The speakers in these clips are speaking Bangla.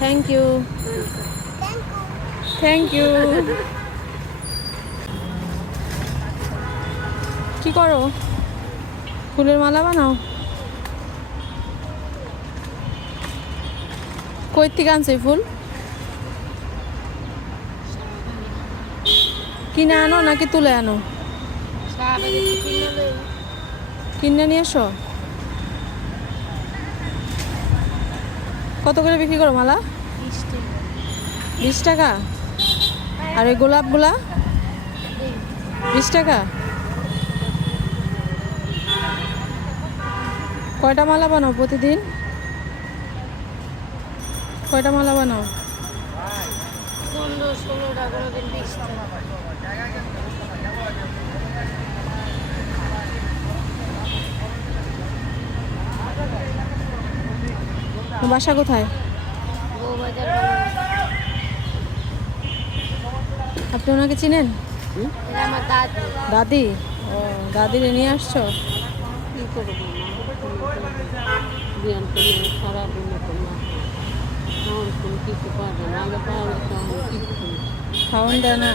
Thank you, thank you. কি করো? ফুলের মালা বানাও? কই থেকে আনছো এই ফুল? কিনে আনো নাকি তুলে আনো? কিনে নিয়ে এসো। কত করে বিক্রি করো মালা? 20 টাকা। আর এই গোলাপগুলা 20 টাকা। কয়টা মালা বানাও প্রতিদিন? কয়টা মালা বানাও? 15-16টা করে দিন 20টা। বাসা কোথায়? বউবাজার। আপনি ওনাকে চিনেন? এটা আমার দাদি। দাদি? ও, দাদিরে নিয়ে আসছো? কি করবো জ্ঞান করে সারাদিন এখন কিছু পাবে না, আগে পাওয়া যেত এখন কিছু খাওয়ান দেয় না?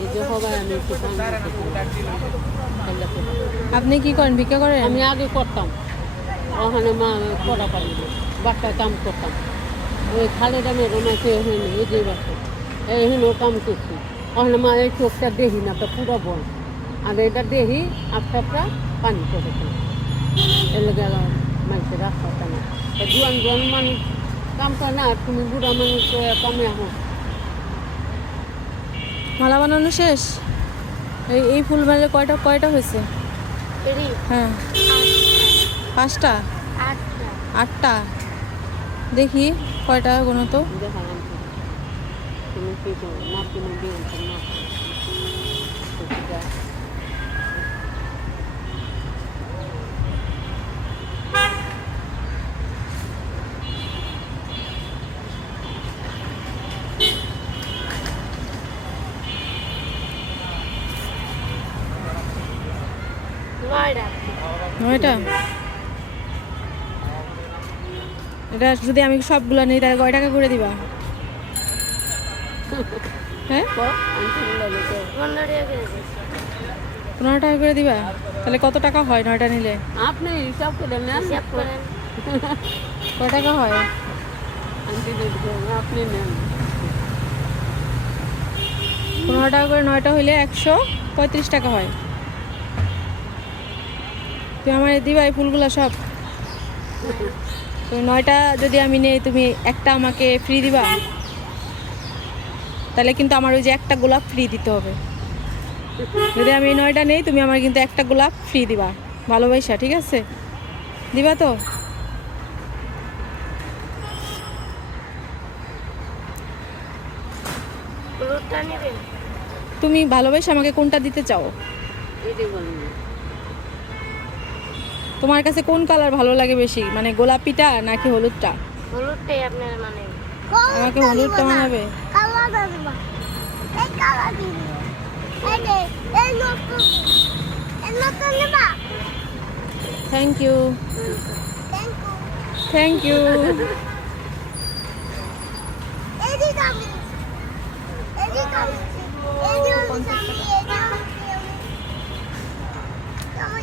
এই যে সবাই আমি একটু আপনি কি করেন? ভিক্ষা করেন? আমি আগে করতাম, ওখানে মা করা পারি বাসায় কাম করতাম। ওই খালেদা মেয়ের মাকে হয়নি, ওই যে বাসায় এইখানেও কাম করছি। ওখানে মা এই চোখটা দেখি না, তো পুরো বল আর এটা দেখি আস্তে আস্তে পানি পড়েছে। এলে গেল মানুষের রাস্তা না, জোয়ান জোয়ান মানুষ কাম করে না, তুমি বুড়া মানুষ কামে আহ। মালা বানানো শেষ? এই ফুল মেলে কয়টা কয়টা হয়েছে? হ্যাঁ, 5টা, 8টা। দেখি কয়টা গোনো তো। দেখালাম তুমি কি করো না, তুমি দিয়ে না ওইটা এটা যদি আমি সবগুলো নিই তাহলে কয় টাকা করে দিবা? হ্যাঁ, 15 টাকা করে দিবা। তাহলে কত টাকা হয় 9টা নিলে? আপনি হিসাব করে নেন, কত টাকা হয়? আপনি নেন 15 টাকা করে 9টা হইলে 135 টাকা হয়। তুমি আমার দিবা এই ফুলগুলো সব? তো 9টা যদি আমি নেই, তুমি একটা আমাকে ফ্রি দিবা? তাহলে কিন্তু আমার ওই যে একটা গোলাপ ফ্রি দিতে হবে। যদি আমি 9টা নেই, তুমি আমার কিন্তু একটা গোলাপ ফ্রি দিবা, ভালোবাসা। ঠিক আছে, দিবা তো? তুমি ভালোবাসা আমাকে কোনটা দিতে চাও? তোমার কাছে কোন কালার ভালো লাগে বেশি, মানে গোলাপিটা নাকি হলুদটা? হলুদটাই আপনার মানে আমাকে হলুদটা বানাবে? Thank you, thank you.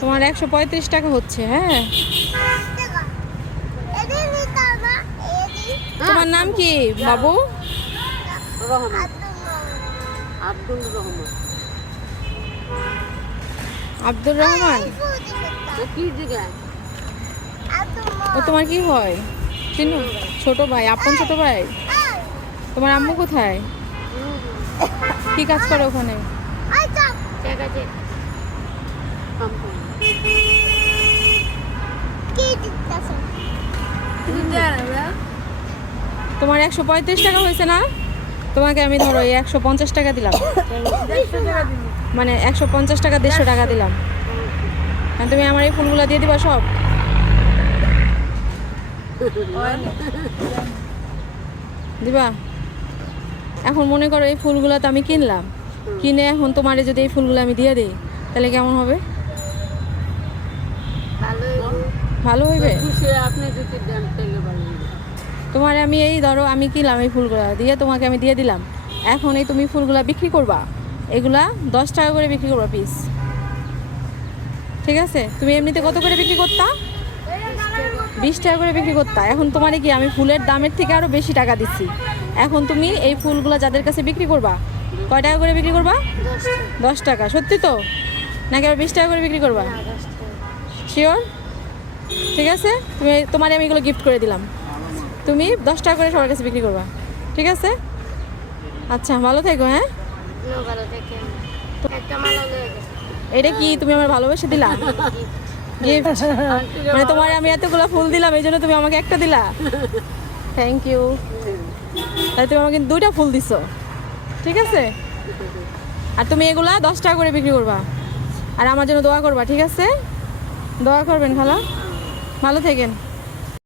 তোমার 135 টাকা হচ্ছে। হ্যাঁ, তোমার নাম কি বাবু? রহমান, আব্দুল রহমান। আব্দুর রহমান? কি জায়গায়? ও তোমার কি হয়? চিনো? ছোট ভাই, আপন ছোট ভাই। তোমার আম্মু কোথায়? কি কাজ করে ওখানে? তোমার 135 টাকা হয়েছে না? তোমাকে আমি ধরো এই 150 টাকা দিলাম, মানে 150 টাকা 150 টাকা দিলাম। আর তুমি আমার এই ফুলগুলো দিয়ে দিবা সব? দিবা? এখন মনে করো এই ফুলগুলো তো আমি কিনলাম, কিনে এখন তোমারে যদি এই ফুলগুলো আমি দিয়ে দিই তাহলে কেমন হবে? ভালো হইবে? আপনি যদি দেন তাহলে ভালো হবে। তোমার আমি এই ধরো আমি কিনলাম এই ফুলগুলা দিয়ে তোমাকে আমি দিয়ে দিলাম, এখন এই তুমি ফুলগুলা বিক্রি করবা, এগুলা 10 টাকা করে বিক্রি করবা পিস, ঠিক আছে? তুমি এমনিতে কত করে বিক্রি করতা? 20 টাকা করে বিক্রি করতা। এখন তোমার কি আমি ফুলের দামের থেকে আরও বেশি টাকা দিচ্ছি, এখন তুমি এই ফুলগুলা যাদের কাছে বিক্রি করবা কয় টাকা করে বিক্রি করবা? 10 টাকা। সত্যি তো নাকি আবার 20 টাকা করে বিক্রি করবা? শিওর? ঠিক আছে, তুমি তোমার আমি এগুলো গিফট করে দিলাম, তুমি 10 টাকা করে সবার কাছে বিক্রি করবা, ঠিক আছে? আচ্ছা, ভালো থেকো। হ্যাঁ, এটা কি তুমি আমার ভালোবেসে দিলা গিফট? মানে তোমার আমি এতগুলো ফুল দিলাম এই জন্য তুমি আমাকে একটা দিলা? Thank you. তাহলে তুমি আমাকে 2টা ফুল দিছো, ঠিক আছে? আর তুমি এগুলা 10 টাকা করে বিক্রি করবা, আর আমার জন্য দোয়া করবা, ঠিক আছে? দোয়া করবেন খালা, ভালো থাকেন।